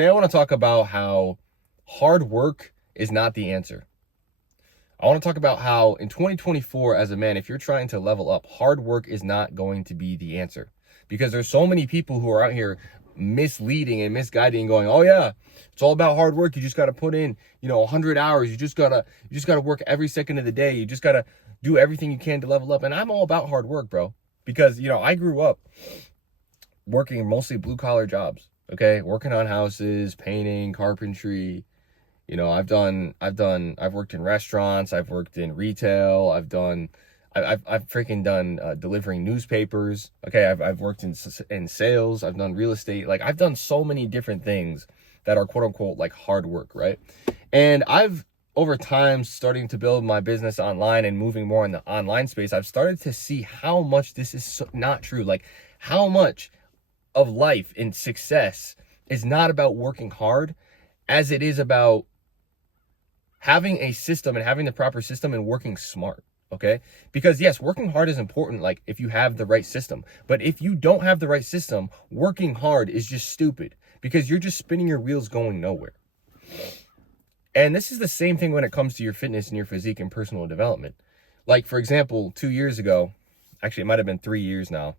Today I want to talk about how hard work is not the answer. I want to talk about how in 2024 as a man, if you're trying to level up, hard work is not going to be the answer. Because there's so many people who are out here misleading and misguiding, going, oh yeah, it's all about hard work. You just got to put in, 100 hours. You just got to work every second of the day. You just got to do everything you can to level up. And I'm all about hard work, bro. Because, I grew up working mostly blue collar jobs. Okay, working on houses, painting, carpentry. I've worked in restaurants, I've worked in retail, I've freaking done delivering newspapers. Okay, I've worked in sales, I've done real estate. Like, I've done so many different things that are quote unquote like hard work, right? And I've over time starting to build my business online and moving more in the online space, I've started to see how much this is not true. Like, how much of life and success is not about working hard as it is about having a system and having the proper system and working smart. Okay, because yes, working hard is important, like if you have the right system. But if you don't have the right system, working hard is just stupid, because you're just spinning your wheels going nowhere. And this is the same thing when it comes to your fitness and your physique and personal development. Like, for example, 2 years ago, actually it might have been 3 years now,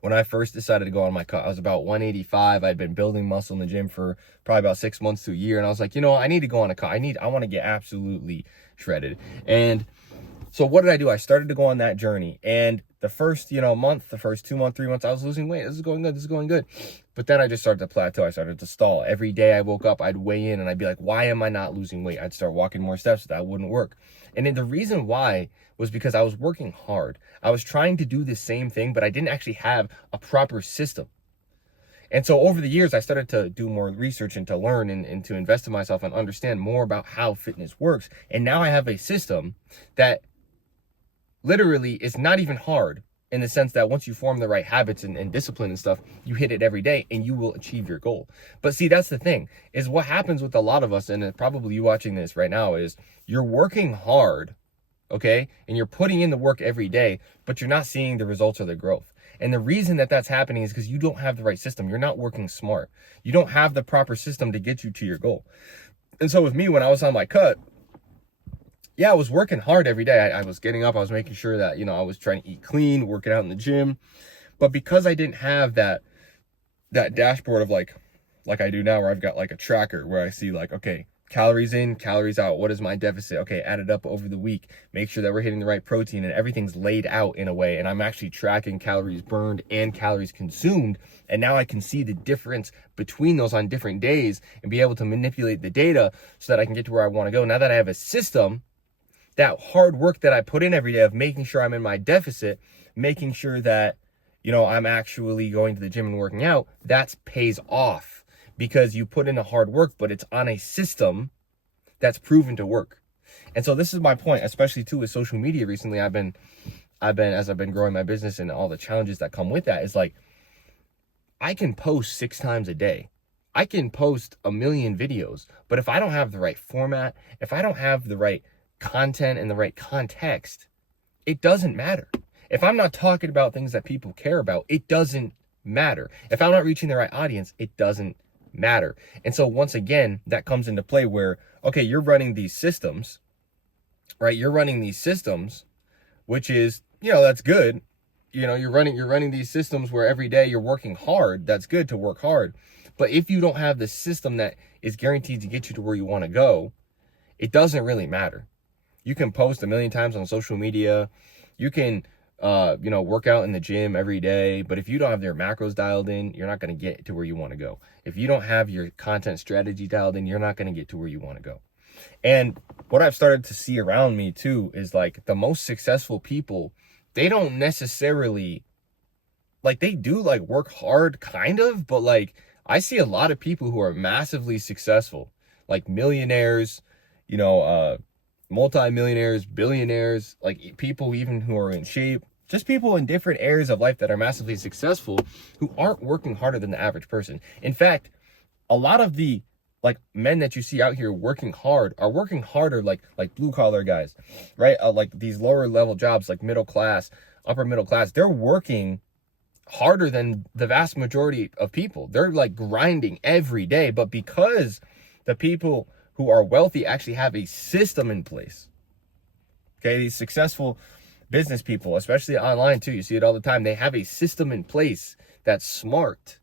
when I first decided to go on my cut, I was about 185. I'd been building muscle in the gym for probably about 6 months to a year. And I was like, I need to go on a cut. I want to get absolutely shredded. And so what did I do? I started to go on that journey. And the first, month, the first 2 months, 3 months, I was losing weight. This is going good. This is going good. But then I just started to plateau. I started to stall. Every day I woke up, I'd weigh in and I'd be like, why am I not losing weight? I'd start walking more steps. That wouldn't work. And then the reason why was because I was working hard. I was trying to do the same thing, but I didn't actually have a proper system. And so over the years, I started to do more research and to learn and to invest in myself and understand more about how fitness works. And now I have a system that literally is not even hard, in the sense that once you form the right habits and discipline and stuff, you hit it every day and you will achieve your goal. But see, that's the thing, is what happens with a lot of us, and probably you watching this right now, is you're working hard, okay? And you're putting in the work every day, but you're not seeing the results or the growth. And the reason that that's happening is because you don't have the right system. You're not working smart. You don't have the proper system to get you to your goal. And so with me, when I was on my cut, yeah, I was working hard every day. I was getting up, I was making sure that, I was trying to eat clean, working out in the gym. But because I didn't have that dashboard of like I do now, where I've got like a tracker where I see like, okay, calories in, calories out. What is my deficit? Okay, add it up over the week. Make sure that we're hitting the right protein, and everything's laid out in a way. And I'm actually tracking calories burned and calories consumed. And now I can see the difference between those on different days and be able to manipulate the data so that I can get to where I want to go. Now that I have a system, that hard work that I put in every day of making sure I'm in my deficit, making sure that, I'm actually going to the gym and working out, that pays off. Because you put in the hard work, but it's on a system that's proven to work. And so this is my point, especially too with social media recently. I've been as I've been growing my business and all the challenges that come with that, is like, I can post 6 times a day. I can post 1 million videos, but if I don't have the right format, if I don't have the right content and the right context, it doesn't matter. If I'm not talking about things that people care about, it doesn't matter. If I'm not reaching the right audience, it doesn't matter. And so once again, that comes into play where, okay, you're running these systems, right? You're running these systems, which is, that's good. You're running these systems where every day you're working hard. That's good to work hard. But if you don't have the system that is guaranteed to get you to where you want to go, it doesn't really matter. You can post 1 million times on social media. You can, work out in the gym every day. But if you don't have your macros dialed in, you're not going to get to where you want to go. If you don't have your content strategy dialed in, you're not going to get to where you want to go. And what I've started to see around me too is like the most successful people, they don't necessarily, like, they do like work hard kind of, but like I see a lot of people who are massively successful, like millionaires, multi-millionaires, billionaires, like people even who are in shape, just people in different areas of life that are massively successful who aren't working harder than the average person. In fact, a lot of the like men that you see out here working hard are working harder like blue collar guys, right? Like these lower level jobs, like middle class, upper middle class, they're working harder than the vast majority of people. They're like grinding every day, but because the people who are wealthy actually have a system in place. Okay, these successful business people, especially online too, you see it all the time. They have a system in place that's smart.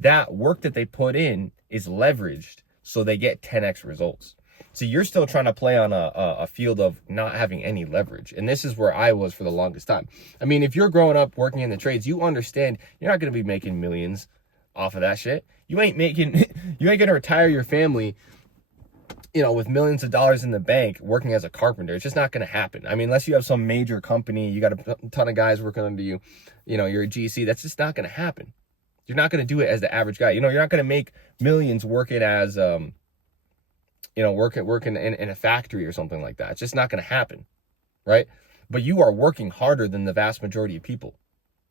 That work that they put in is leveraged, so they get 10x results. So you're still trying to play on a field of not having any leverage. And this is where I was for the longest time. I mean, if you're growing up working in the trades, you understand you're not going to be making millions off of that shit. You ain't going to retire your family, with millions of dollars in the bank working as a carpenter. It's just not going to happen. I mean, unless you have some major company, you got a ton of guys working under you, you're a GC, that's just not going to happen. You're not going to do it as the average guy. You're not going to make millions working as, working in a factory or something like that. It's just not going to happen, right? But you are working harder than the vast majority of people.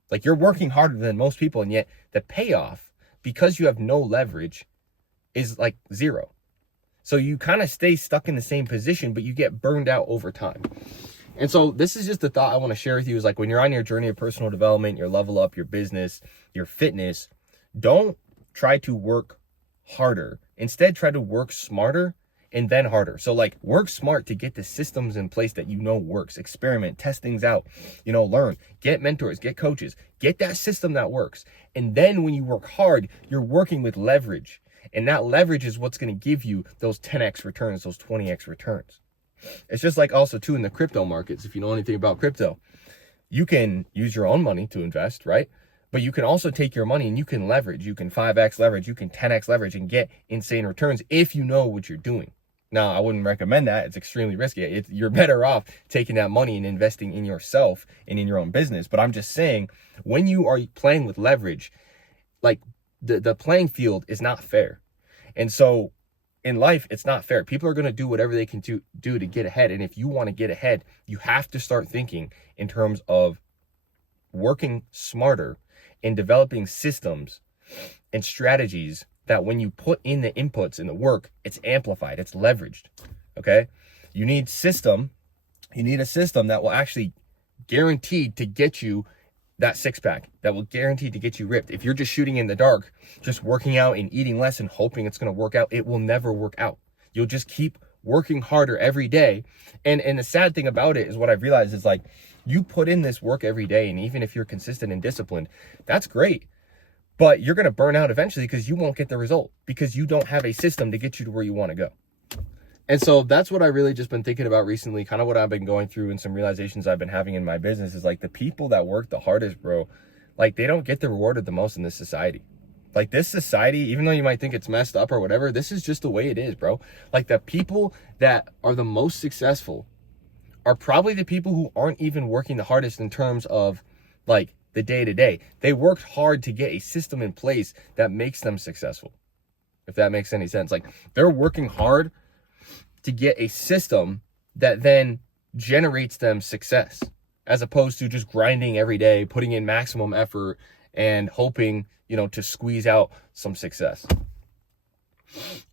Like, you're working harder than most people, and yet the payoff, because you have no leverage, is like zero. So you kind of stay stuck in the same position, but you get burned out over time. And so this is just the thought I want to share with you, is like, when you're on your journey of personal development, your level up, your business, your fitness, don't try to work harder. Instead, try to work smarter and then harder. So like, work smart to get the systems in place that works. Experiment, test things out, learn, get mentors, get coaches, get that system that works. And then when you work hard, you're working with leverage. And that leverage is what's going to give you those 10x returns, those 20x returns. It's just like also too in the crypto markets. If you know anything about crypto, you can use your own money to invest, right? But you can also take your money and you can leverage. You can 5x leverage, you can 10x leverage and get insane returns if you know what you're doing. Now, I wouldn't recommend that. It's extremely risky. You're better off taking that money and investing in yourself and in your own business. But I'm just saying, when you are playing with leverage, like the playing field is not fair. And so in life, it's not fair. People are going to do whatever they can do to get ahead. And if you want to get ahead, you have to start thinking in terms of working smarter and developing systems and strategies that when you put in the inputs in the work, it's amplified, it's leveraged. Okay. You need a system that will actually guaranteed to get you that six pack, that will guarantee to get you ripped. If you're just shooting in the dark, just working out and eating less and hoping it's going to work out, it will never work out. You'll just keep working harder every day. And the sad thing about it is, what I've realized is, like, you put in this work every day, and even if you're consistent and disciplined, that's great. But you're going to burn out eventually because you won't get the result, because you don't have a system to get you to where you want to go. And so that's what I really just been thinking about recently, kind of what I've been going through, and some realizations I've been having in my business is, like, the people that work the hardest, bro, like, they don't get the rewarded the most in this society. Like, this society, even though you might think it's messed up or whatever, this is just the way it is, bro. Like, the people that are the most successful are probably the people who aren't even working the hardest in terms of, like, the day-to-day. They worked hard to get a system in place that makes them successful, if that makes any sense. Like, they're working hard to get a system that then generates them success, as opposed to just grinding every day, putting in maximum effort and hoping, to squeeze out some success.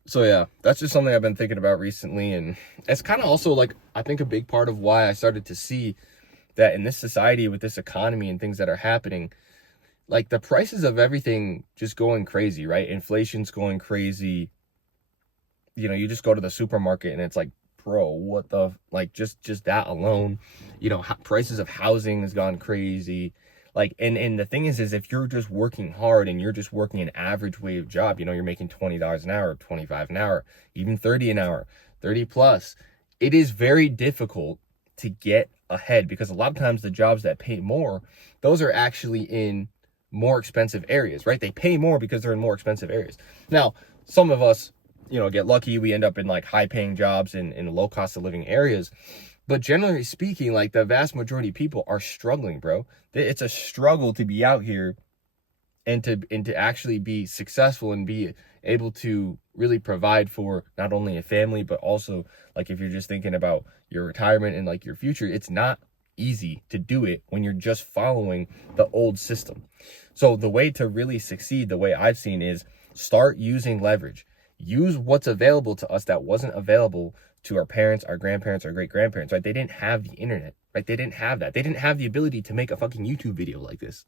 So yeah, that's just something I've been thinking about recently. And it's kind of also, like, I think a big part of why I started to see that in this society, with this economy and things that are happening, like, the prices of everything just going crazy, right? Inflation's going crazy. You just go to the supermarket and it's like, bro, what the, like, just that alone, prices of housing has gone crazy. Like, and the thing is if you're just working hard and you're just working an average wage job, you're making $20 an hour, $25 an hour, even $30 an hour, 30 plus, it is very difficult to get ahead, because a lot of times the jobs that pay more, those are actually in more expensive areas, right? They pay more because they're in more expensive areas. Now, some of us, get lucky. We end up in, like, high paying jobs in low cost of living areas. But generally speaking, like, the vast majority of people are struggling, bro. It's a struggle to be out here and to actually be successful and be able to really provide for not only a family, but also, like, if you're just thinking about your retirement and, like, your future, it's not easy to do it when you're just following the old system. So the way to really succeed, the way I've seen, is start using leverage. Use what's available to us that wasn't available to our parents, our grandparents, our great grandparents, right? They didn't have the internet, right? They didn't have that. They didn't have the ability to make a fucking YouTube video like this.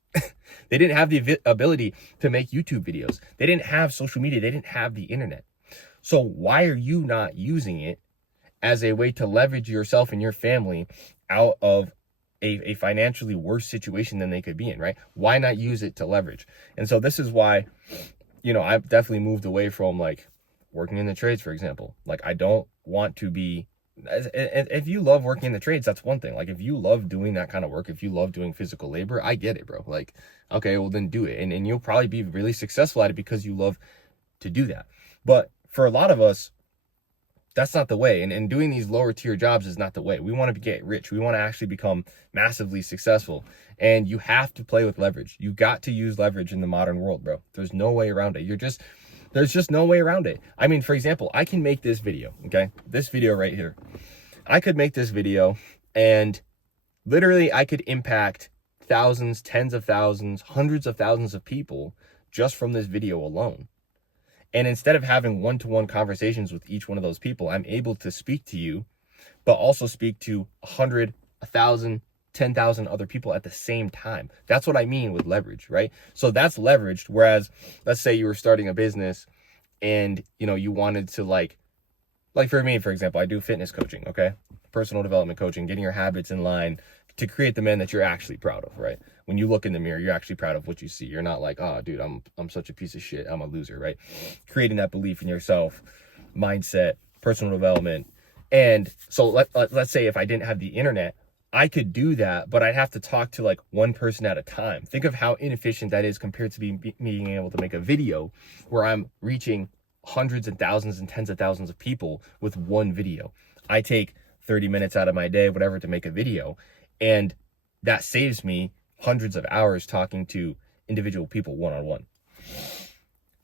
They didn't have the ability to make YouTube videos. They didn't have social media. They didn't have the internet. So why are you not using it as a way to leverage yourself and your family out of a financially worse situation than they could be in, right? Why not use it to leverage? And so this is why, you know, I've definitely moved away from like working in the trades, for example. Like, I don't want to be, if you love working in the trades, that's one thing. Like, if you love doing that kind of work, if you love doing physical labor, I get it, bro. Like, okay, well then do it. And you'll probably be really successful at it because you love to do that. But for a lot of us, that's not the way. And doing these lower tier jobs is not the way. We want to get rich. We want to actually become massively successful. And you have to play with leverage. You got to use leverage in the modern world, bro. There's no way around it. There's just no way around it. I mean, for example, I can make this video, okay? This video right here. I could make this video and literally I could impact thousands, tens of thousands, hundreds of thousands of people just from this video alone. And instead of having one-to-one conversations with each one of those people, I'm able to speak to you, but also speak to 100, 1,000, 10,000 other people at the same time. That's what I mean with leverage, right? So that's leveraged. Whereas, let's say you were starting a business and, you know, you wanted to like for me, for example, I do fitness coaching, okay? Personal development coaching, getting your habits in line to create the man that you're actually proud of, right? When you look in the mirror, you're actually proud of what you see. You're not like, oh, dude, I'm such a piece of shit. I'm a loser, right? Creating that belief in yourself, mindset, personal development. And so let's say if I didn't have the internet, I could do that, but I'd have to talk to like one person at a time. Think of how inefficient that is compared to being able to make a video where I'm reaching hundreds and thousands and tens of thousands of people with one video. I take 30 minutes out of my day, whatever, to make a video. And that saves me hundreds of hours talking to individual people one-on-one.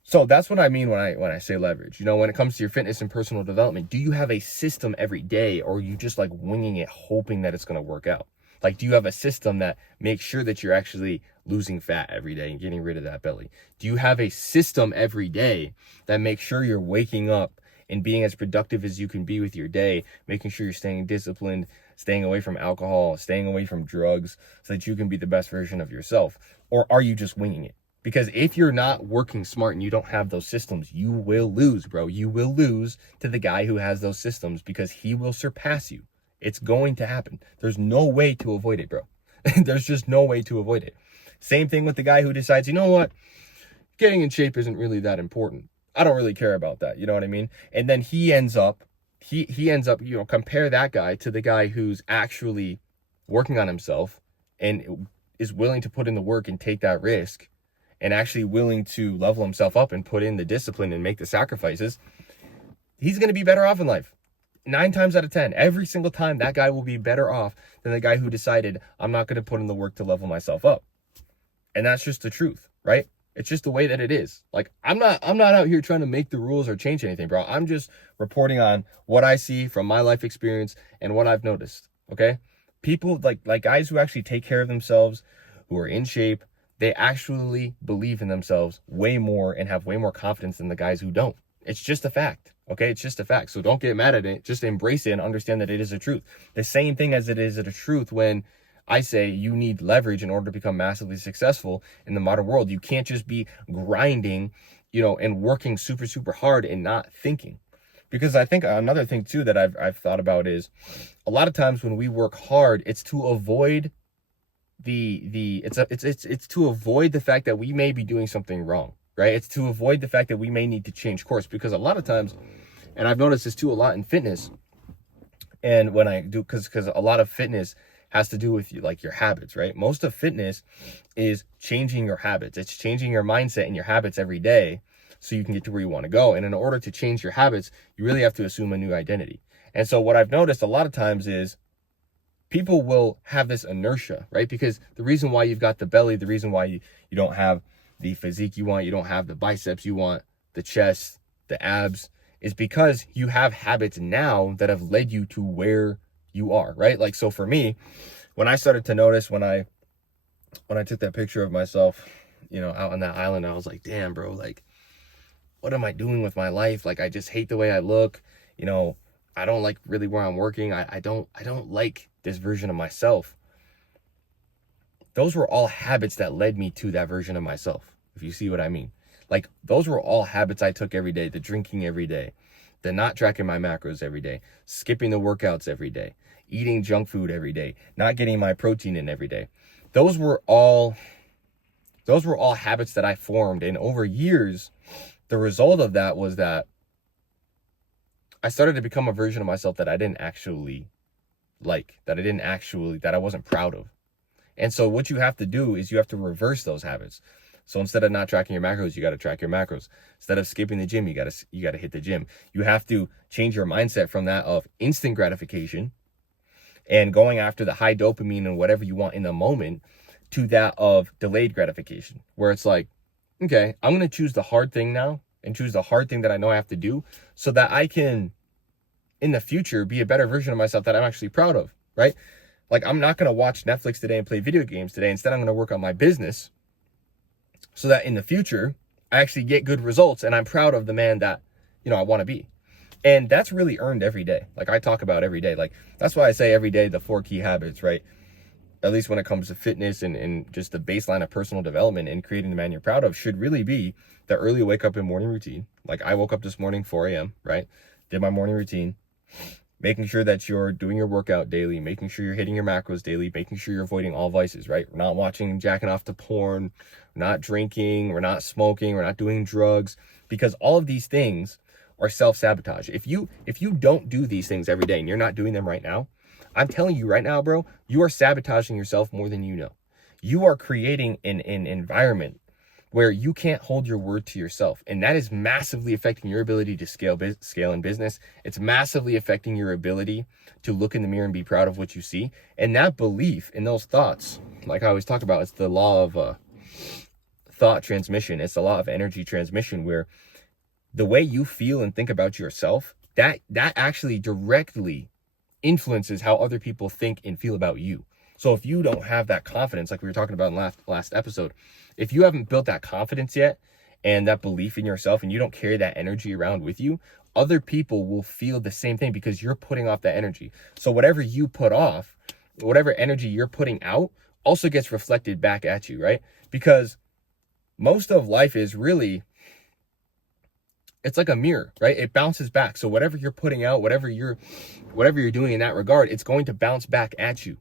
So that's what I mean when I say leverage. You know, when it comes to your fitness and personal development, do you have a system every day, or are you just like winging it, hoping that it's going to work out? Like, do you have a system that makes sure that you're actually losing fat every day and getting rid of that belly? Do you have a system every day that makes sure you're waking up and being as productive as you can be with your day, making sure you're staying disciplined, staying away from alcohol, staying away from drugs, so that you can be the best version of yourself? Or are you just winging it? Because if you're not working smart and you don't have those systems, you will lose, bro. You will lose to the guy who has those systems, because he will surpass you. It's going to happen. There's no way to avoid it, bro. There's just no way to avoid it. Same thing with the guy who decides, you know what? Getting in shape isn't really that important. I don't really care about that. You know what I mean? And then he ends up, you know, compare that guy to the guy who's actually working on himself and is willing to put in the work and take that risk, and actually willing to level himself up and put in the discipline and make the sacrifices. He's going to be better off in life. 9 times out of 10, every single time, that guy will be better off than the guy who decided, I'm not going to put in the work to level myself up. And that's just the truth, right? It's just the way that it is. Like, I'm not out here trying to make the rules or change anything, bro. I'm just reporting on what I see from my life experience and what I've noticed, okay? People like guys who actually take care of themselves, who are in shape, they actually believe in themselves way more and have way more confidence than the guys who don't. It's just a fact, okay? It's just a fact. So don't get mad at it. Just embrace it and understand that it is a truth. The same thing as it is a truth when I say you need leverage in order to become massively successful in the modern world. You can't just be grinding, you know, and working super, super hard and not thinking. Because I think another thing too that I've thought about is a lot of times when we work hard, it's to avoid it's to avoid the fact that we may be doing something wrong, right? It's to avoid the fact that we may need to change course, because a lot of times, and I've noticed this too a lot in fitness, and when I do, because a lot of fitness has to do with like your habits, right? Most of fitness is changing your habits. It's changing your mindset and your habits every day so you can get to where you want to go. And in order to change your habits, you really have to assume a new identity. And so what I've noticed a lot of times is people will have this inertia, right? Because the reason why you've got the belly, the reason why you don't have the physique you want, you don't have the biceps you want, the chest, the abs, is because you have habits now that have led you to where you are, right? Like, so for me, when I started to notice, when I took that picture of myself, you know, out on that island, I was like, damn, bro, like, what am I doing with my life? Like, I just hate the way I look. You know, I don't like really where I'm working. I don't like this version of myself. Those were all habits that led me to that version of myself, if you see what I mean. Like, those were all habits I took every day. The drinking every day, the not tracking my macros every day, skipping the workouts every day, eating junk food every day, not getting my protein in every day. Those were all habits that I formed. And over years, the result of that was that I started to become a version of myself that I didn't actually like, that I wasn't proud of. And so what you have to do is you have to reverse those habits. So instead of not tracking your macros, you got to track your macros. Instead of skipping the gym, you got to hit the gym. You have to change your mindset from that of instant gratification and going after the high dopamine and whatever you want in the moment to that of delayed gratification, where it's like, okay, I'm going to choose the hard thing now and choose the hard thing that I know I have to do so that I can, in the future, be a better version of myself that I'm actually proud of, right? Like, I'm not going to watch Netflix today and play video games today. Instead, I'm going to work on my business so that in the future, I actually get good results and I'm proud of the man that, I want to be. And that's really earned every day. Like, I talk about every day. Like, that's why I say every day the 4 key habits, right? At least when it comes to fitness and just the baseline of personal development and creating the man you're proud of should really be the early wake up and morning routine. Like, I woke up this morning, 4 a.m., right? Did my morning routine. Making sure that you're doing your workout daily, making sure you're hitting your macros daily, making sure you're avoiding all vices, right? We're not watching and jacking off to porn, we're not drinking, we're not smoking, we're not doing drugs, because all of these things are self-sabotage. If you don't do these things every day and you're not doing them right now, I'm telling you right now, bro, you are sabotaging yourself more than you know. You are creating an environment where you can't hold your word to yourself. And that is massively affecting your ability to scale in business. It's massively affecting your ability to look in the mirror and be proud of what you see. And that belief in those thoughts, like I always talk about, it's the law of thought transmission. It's the law of energy transmission, where the way you feel and think about yourself, that actually directly influences how other people think and feel about you. So if you don't have that confidence, like we were talking about in last episode, if you haven't built that confidence yet and that belief in yourself and you don't carry that energy around with you, other people will feel the same thing because you're putting off that energy. So whatever you put off, whatever energy you're putting out also gets reflected back at you, right? Because most of life is really, it's like a mirror, right? It bounces back. So whatever you're putting out, whatever you're doing in that regard, it's going to bounce back at you.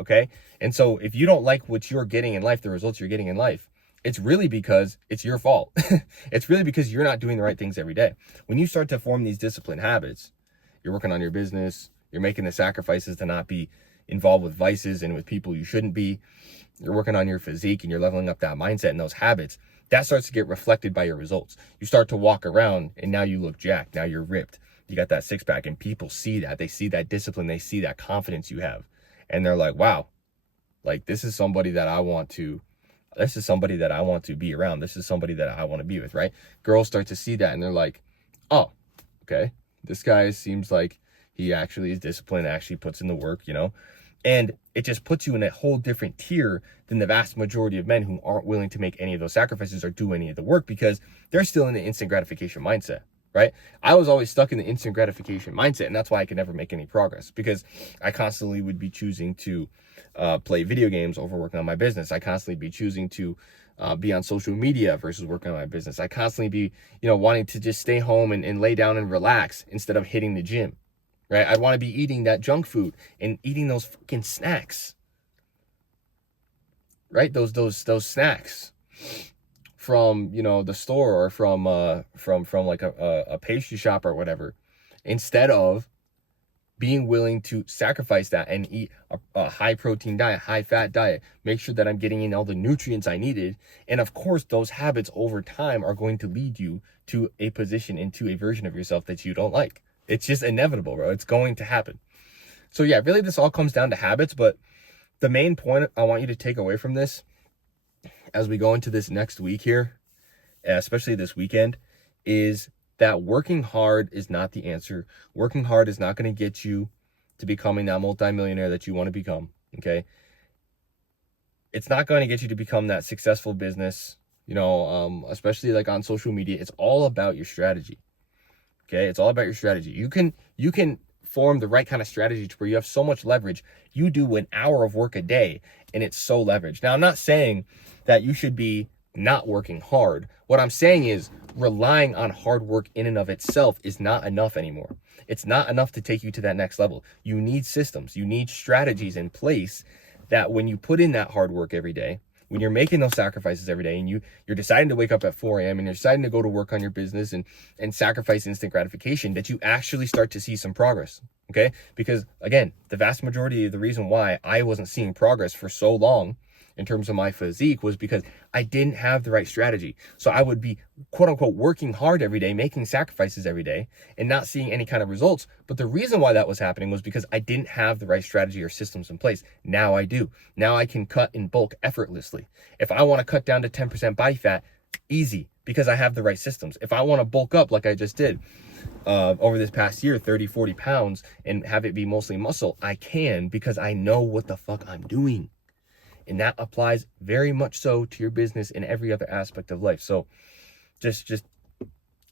Okay. And so if you don't like what you're getting in life, the results you're getting in life, it's really because it's your fault. It's really because you're not doing the right things every day. When you start to form these disciplined habits, you're working on your business, you're making the sacrifices to not be involved with vices and with people you shouldn't be, you're working on your physique and you're leveling up that mindset and those habits, that starts to get reflected by your results. You start to walk around and now you look jacked. Now you're ripped. You got that six pack and people see that. They see that discipline. They see that confidence you have. And they're like, wow, like this is somebody that I want to be around. This is somebody that I want to be with, right? Girls start to see that and they're like, oh, okay, this guy seems like he actually is disciplined, actually puts in the work, and it just puts you in a whole different tier than the vast majority of men who aren't willing to make any of those sacrifices or do any of the work because they're still in the instant gratification mindset. Right? I was always stuck in the instant gratification mindset, and that's why I could never make any progress because I constantly would be choosing to play video games over working on my business. I constantly be choosing to be on social media versus working on my business. I constantly be, wanting to just stay home and lay down and relax instead of hitting the gym. Right? I'd want to be eating that junk food and eating those fucking snacks. Right? Those snacks from the store or from like a pastry shop or whatever, instead of being willing to sacrifice that and eat a high protein diet, high fat diet, make sure that I'm getting in all the nutrients I needed. And of course, those habits over time are going to lead you to a position, into a version of yourself that you don't like. It's just inevitable, bro. It's going to happen. So yeah, really this all comes down to habits, but the main point I want you to take away from this as we go into this next week here, especially this weekend, is that working hard is not the answer. Working hard is not going to get you to becoming that multimillionaire that you want to become, okay? It's not going to get you to become that successful business, especially like on social media. It's all about your strategy. Okay. It's all about your strategy. You can form the right kind of strategy to where you have so much leverage. You do an hour of work a day and it's so leveraged. Now, I'm not saying that you should be not working hard. What I'm saying is relying on hard work in and of itself is not enough anymore. It's not enough to take you to that next level. You need systems, you need strategies in place that when you put in that hard work every day, when you're making those sacrifices every day and you're deciding to wake up at 4 a.m. and you're deciding to go to work on your business and sacrifice instant gratification, that you actually start to see some progress. Okay. Because again, the vast majority of the reason why I wasn't seeing progress for so long in terms of my physique was because I didn't have the right strategy. So I would be quote unquote working hard every day, making sacrifices every day and not seeing any kind of results. But the reason why that was happening was because I didn't have the right strategy or systems in place. Now I do. Now I can cut in bulk effortlessly. If I want to cut down to 10% body fat, easy, because I have the right systems. If I want to bulk up like I just did over this past year, 30, 40 pounds and have it be mostly muscle, I can, because I know what the fuck I'm doing. And that applies very much so to your business and every other aspect of life. So just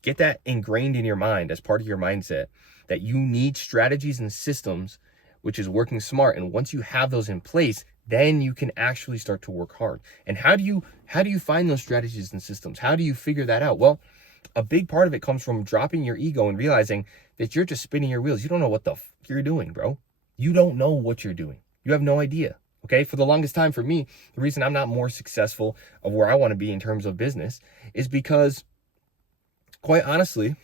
get that ingrained in your mind as part of your mindset that you need strategies and systems, which is working smart. And once you have those in place, then you can actually start to work hard. And how do you find those strategies and systems? How do you figure that out? Well, a big part of it comes from dropping your ego and realizing that you're just spinning your wheels. You don't know what the fuck you're doing, bro. You don't know what you're doing. You have no idea. Okay, for the longest time for me, the reason I'm not more successful of where I want to be in terms of business is because, quite honestly,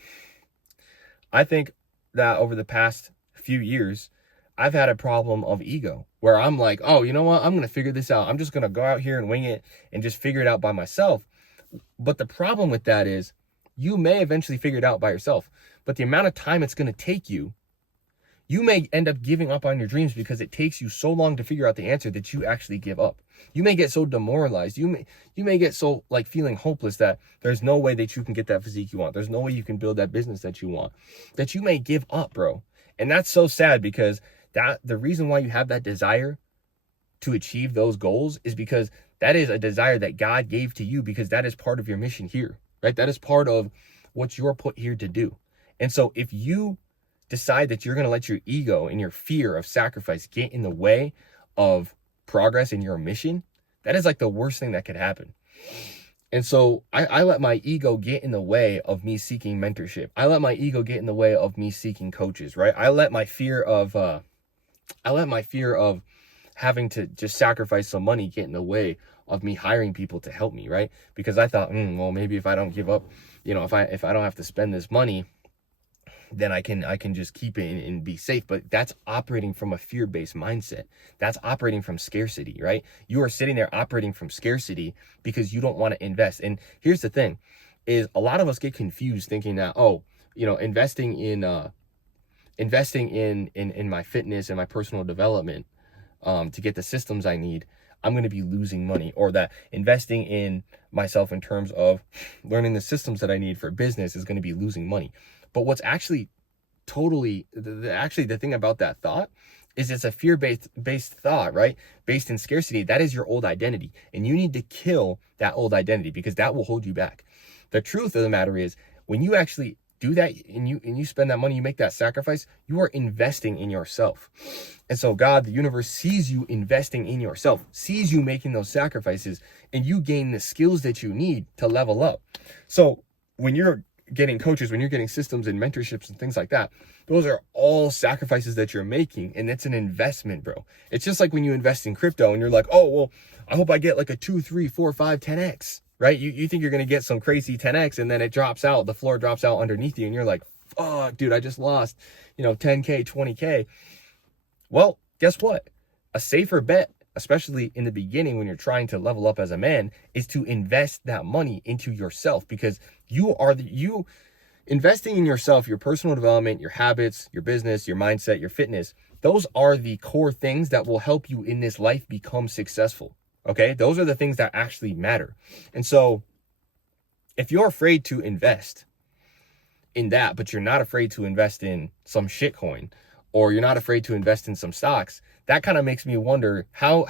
I think that over the past few years, I've had a problem of ego where I'm like, oh, you know what? I'm going to figure this out. I'm just going to go out here and wing it and just figure it out by myself. But the problem with that is you may eventually figure it out by yourself, but the amount of time it's going to take you, you may end up giving up on your dreams because it takes you so long to figure out the answer that you actually give up. You may get so demoralized. You may get so like feeling hopeless that there's no way that you can get that physique you want. There's no way you can build that business that you want, that you may give up, bro. And that's so sad because the reason why you have that desire to achieve those goals is because that is a desire that God gave to you, because that is part of your mission here, right? That is part of what you're put here to do. And so if you decide that you're going to let your ego and your fear of sacrifice get in the way of progress in your mission, that is like the worst thing that could happen. And so I let my ego get in the way of me seeking mentorship. I let my ego get in the way of me seeking coaches, right? I let my fear of having to just sacrifice some money get in the way of me hiring people to help me, right? Because I thought, well, maybe if I don't give up, if I don't have to spend this money, then I can just keep it and be safe. But that's operating from a fear-based mindset. That's operating from scarcity, right? You are sitting there operating from scarcity because you don't want to invest. And here's the thing is a lot of us get confused thinking that, investing in my fitness and my personal development to get the systems I need, I'm going to be losing money, or that investing in myself in terms of learning the systems that I need for business is going to be losing money. But what's actually the thing about that thought is it's a fear-based thought, right? Based in scarcity. That is your old identity. And you need to kill that old identity because that will hold you back. The truth of the matter is when you actually do that and you spend that money, you make that sacrifice, you are investing in yourself. And so God, the universe, sees you investing in yourself, sees you making those sacrifices, and you gain the skills that you need to level up. So when you're getting coaches, when you're getting systems and mentorships and things like that, those are all sacrifices that you're making, and it's an investment, bro. It's just like when you invest in crypto and you're like, oh, well, I hope I get like a 2, 3, 4, 5, 10x, right? You think you're going to get some crazy 10x, and then it drops out, the floor drops out underneath you, and you're like, fuck, dude, I just lost, 10K, 20K. Well, guess what? A safer bet, especially in the beginning when you're trying to level up as a man, is to invest that money into yourself, because you investing in yourself, your personal development, your habits, your business, your mindset, your fitness, those are the core things that will help you in this life become successful. Okay? Those are the things that actually matter. And so if you're afraid to invest in that, but you're not afraid to invest in some shit coin, or you're not afraid to invest in some stocks, that kind of makes me wonder how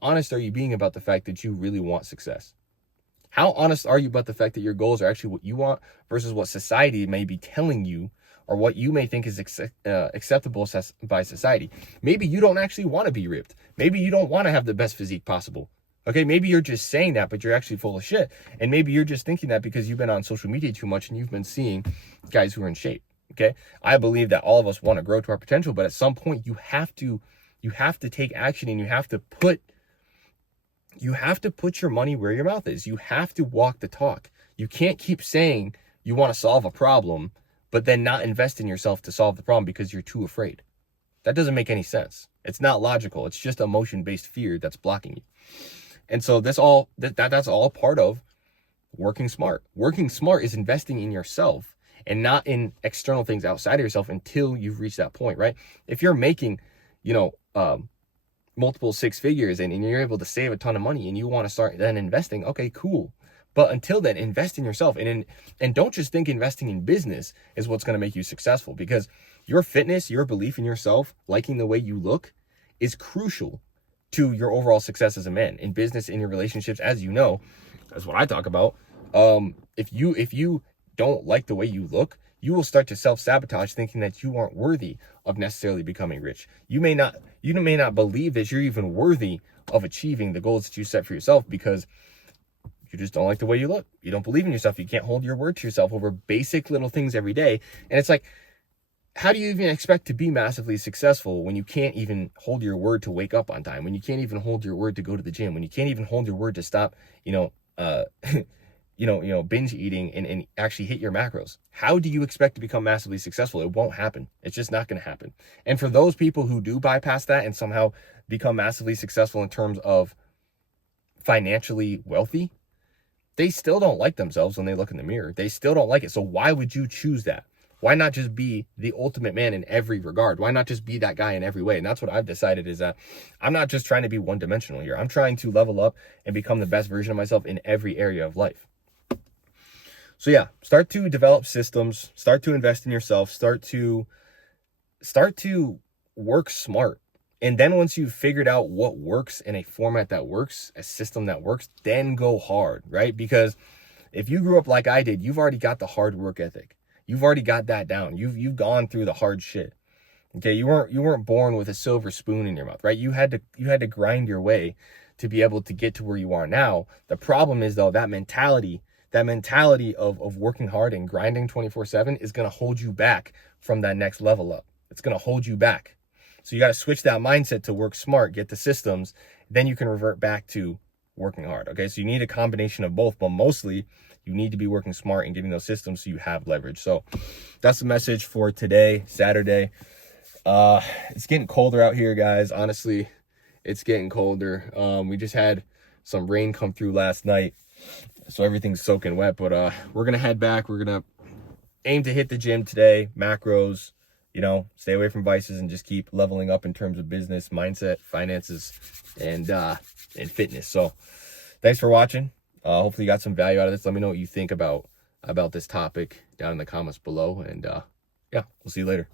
honest are you being about the fact that you really want success? How honest are you about the fact that your goals are actually what you want versus what society may be telling you, or what you may think is acceptable by society? Maybe you don't actually want to be ripped. Maybe you don't want to have the best physique possible. Okay, maybe you're just saying that, but you're actually full of shit. And maybe you're just thinking that because you've been on social media too much and you've been seeing guys who are in shape. Okay, I believe that all of us want to grow to our potential, but at some point you have to take action, and you have to put your money where your mouth is. You have to walk the talk. You can't keep saying you want to solve a problem, but then not invest in yourself to solve the problem because you're too afraid. That doesn't make any sense. It's not logical. It's just emotion-based fear that's blocking you. And so that's all part of working smart. Working smart is investing in yourself and not in external things outside of yourself until you've reached that point, right? If you're making, multiple six figures and you're able to save a ton of money and you want to start then investing, okay, cool. But until then, invest in yourself. And don't just think investing in business is what's going to make you successful, because your fitness, your belief in yourself, liking the way you look, is crucial to your overall success as a man in business, in your relationships. As you know, that's what I talk about. If you don't like the way you look, you will start to self-sabotage, thinking that you aren't worthy of necessarily becoming rich. You may not believe that you're even worthy of achieving the goals that you set for yourself, because you just don't like the way you look. You don't believe in yourself. You can't hold your word to yourself over basic little things every day. And it's like, how do you even expect to be massively successful when you can't even hold your word to wake up on time, when you can't even hold your word to go to the gym, when you can't even hold your word to stop, binge eating and actually hit your macros? How do you expect to become massively successful? It won't happen. It's just not going to happen. And for those people who do bypass that and somehow become massively successful in terms of financially wealthy, they still don't like themselves when they look in the mirror. They still don't like it. So why would you choose that? Why not just be the ultimate man in every regard? Why not just be that guy in every way? And that's what I've decided, is that I'm not just trying to be one-dimensional here. I'm trying to level up and become the best version of myself in every area of life. So yeah, start to develop systems, start to invest in yourself, start to work smart. And then once you've figured out what works in a format that works, a system that works, then go hard, right? Because if you grew up like I did, you've already got the hard work ethic. You've already got that down. You've gone through the hard shit. Okay, you weren't born with a silver spoon in your mouth, right? You had to grind your way to be able to get to where you are now. The problem is, though, that mentality of working hard and grinding 24/7 is going to hold you back from that next level up. It's going to hold you back. So you got to switch that mindset to work smart, get the systems, then you can revert back to working hard. Okay, so you need a combination of both, but mostly you need to be working smart and getting those systems so you have leverage. So that's the message for today, Saturday. It's getting colder out here, guys. Honestly, it's getting colder. We just had some rain come through last night, so everything's soaking wet. But we're gonna head back. We're gonna aim to hit the gym today, macros, stay away from vices, and just keep leveling up in terms of business, mindset, finances, and fitness. So thanks for watching. Hopefully you got some value out of this. Let me know what you think about this topic down in the comments below. And yeah, we'll see you later.